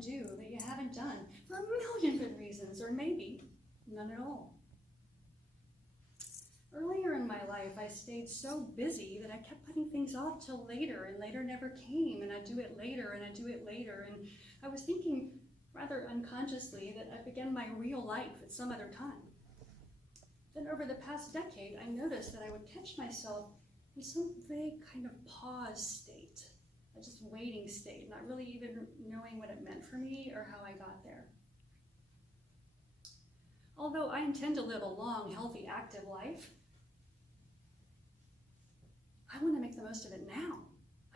to do that you haven't done for a million good reasons, or maybe none at all. Earlier in my life, I stayed so busy that I kept putting things off till later, and later never came, and I'd do it later, and I'd do it later, and I was thinking rather unconsciously that I'd begin my real life at some other time. Then over the past decade, I noticed that I would catch myself in some vague kind of pause state, a just waiting state, not really even knowing what it meant for me or how I got there. Although I intend to live a long, healthy, active life, I want to make the most of it now.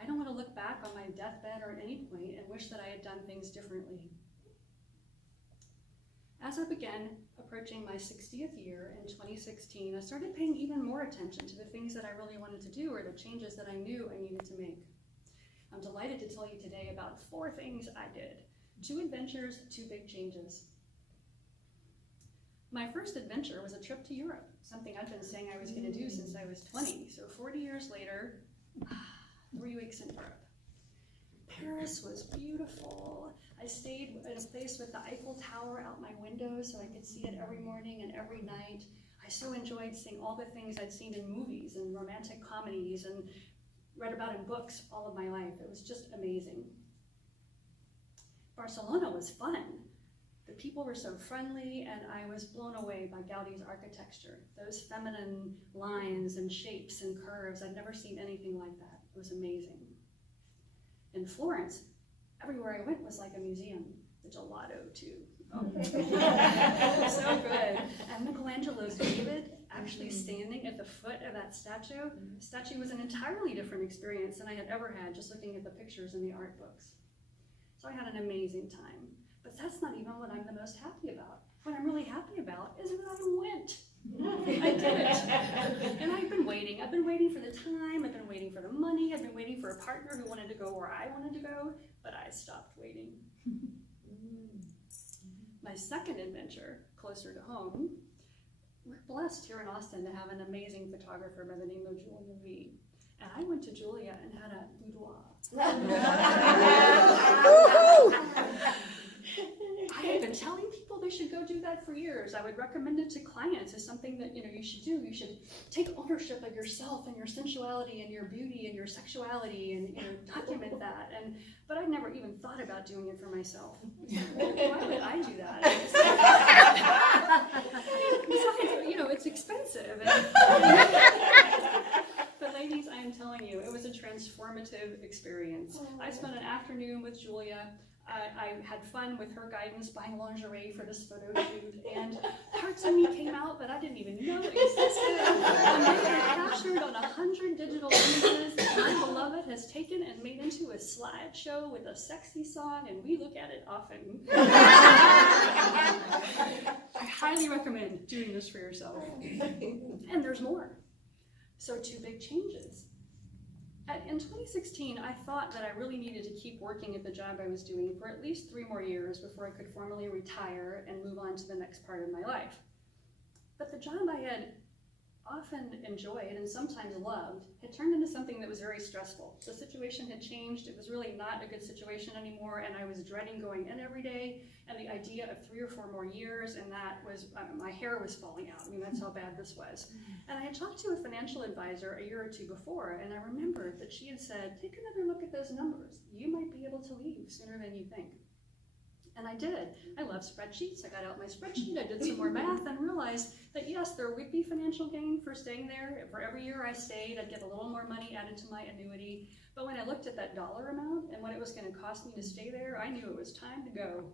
I don't want to look back on my deathbed or at any point and wish that I had done things differently. As I began approaching my 60th year in 2016, I started paying even more attention to the things that I really wanted to do or the changes that I knew I needed to make. I'm delighted to tell you today about 4 things I did. 2 adventures, 2 big changes. My first adventure was a trip to Europe, something I'd been saying I was going to do since I was 20. So 40 years later, 3 weeks in Europe. Paris was beautiful. I stayed in a place with the Eiffel Tower out my window so I could see it every morning and every night. I so enjoyed seeing all the things I'd seen in movies and romantic comedies and read about in books all of my life. It was just amazing. Barcelona was fun. The people were so friendly, and I was blown away by Gaudi's architecture. Those feminine lines and shapes and curves, I'd never seen anything like that. It was amazing. In Florence, everywhere I went was like a museum. The gelato, too. Oh. It was so good. And Michelangelo's David, actually standing at the foot of that statue was an entirely different experience than I had ever had just looking at the pictures in the art books. So I had an amazing time. But that's not even what I'm the most happy about. What I'm really happy about is that I went. I did it. And I've been waiting. I've been waiting for the time. I've been waiting for the money. I've been waiting for a partner who wanted to go where I wanted to go, but I stopped waiting. My second adventure, closer to home, we're blessed here in Austin to have an amazing photographer by the name of Julia V. And I went to Julia and had a boudoir. I had been telling people they should go do that for years. I would recommend it to clients as something that you should do. You should take ownership of yourself and your sensuality and your beauty and your sexuality and document that. But I'd never even thought about doing it for myself. Why would I do that? Besides, it's expensive. But ladies, I am telling you, it was a transformative experience. I spent an afternoon with Julia. I had fun with her guidance buying lingerie for this photo shoot, and parts of me came out that I didn't even know existed. And they were captured on 100 digital images that my beloved has taken and made into a slideshow with a sexy song, and we look at it often. I highly recommend doing this for yourself. And there's more. So 2 big changes. In 2016, I thought that I really needed to keep working at the job I was doing for at least 3 more years before I could formally retire and move on to the next part of my life. But the job I had often enjoyed and sometimes loved had turned into something that was very stressful. The situation had changed. It was really not a good situation anymore, and I was dreading going in every day, and the idea of 3 or 4 more years, and that was, my hair was falling out. I mean, that's how bad this was. And I had talked to a financial advisor a year or 2 before, and I remembered that she had said, take another look at those numbers. You might be able to leave sooner than you think. And I did. I love spreadsheets. I got out my spreadsheet, I did some more math, and realized that yes, there would be financial gain for staying there. For every year I stayed, I'd get a little more money added to my annuity. But when I looked at that dollar amount and what it was going to cost me to stay there, I knew it was time to go.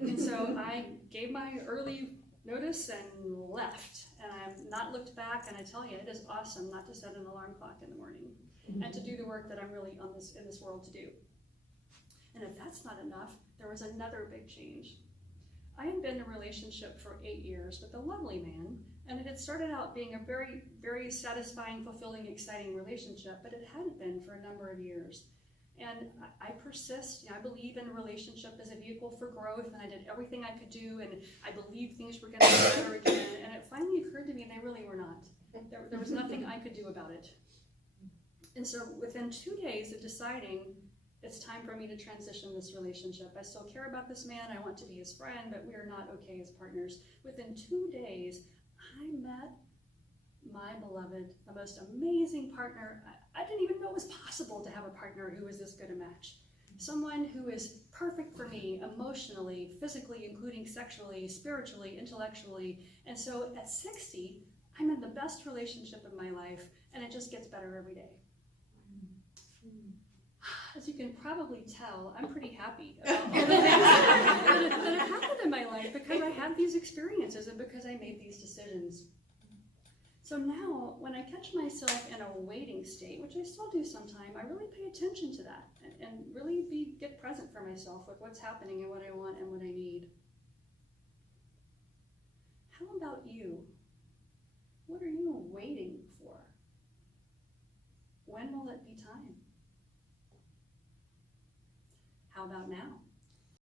And so I gave my early notice and left. And I have not looked back, and I tell you, it is awesome not to set an alarm clock in the morning and to do the work that I'm really in this world to do. And if that's not enough, there was another big change. I had been in a relationship for 8 years with a lovely man, and it had started out being a very, very satisfying, fulfilling, exciting relationship, but it hadn't been for a number of years. And I persist. I believe in a relationship as a vehicle for growth, and I did everything I could do, and I believed things were going to get better again, and it finally occurred to me they really were not. There was nothing I could do about it. And so within 2 days of deciding it's time for me to transition this relationship. I still care about this man, I want to be his friend, but we are not okay as partners. Within 2 days, I met my beloved, the most amazing partner. I didn't even know it was possible to have a partner who was this good a match. Someone who is perfect for me emotionally, physically, including sexually, spiritually, intellectually. And so at 60, I'm in the best relationship of my life, and it just gets better every day. As you can probably tell, I'm pretty happy about all the things that have happened in my life because I had these experiences and because I made these decisions. So now, when I catch myself in a waiting state, which I still do sometime, I really pay attention to that and really get present for myself with what's happening and what I want and what I need. How about you? What are you waiting for? When will it be time? How about now?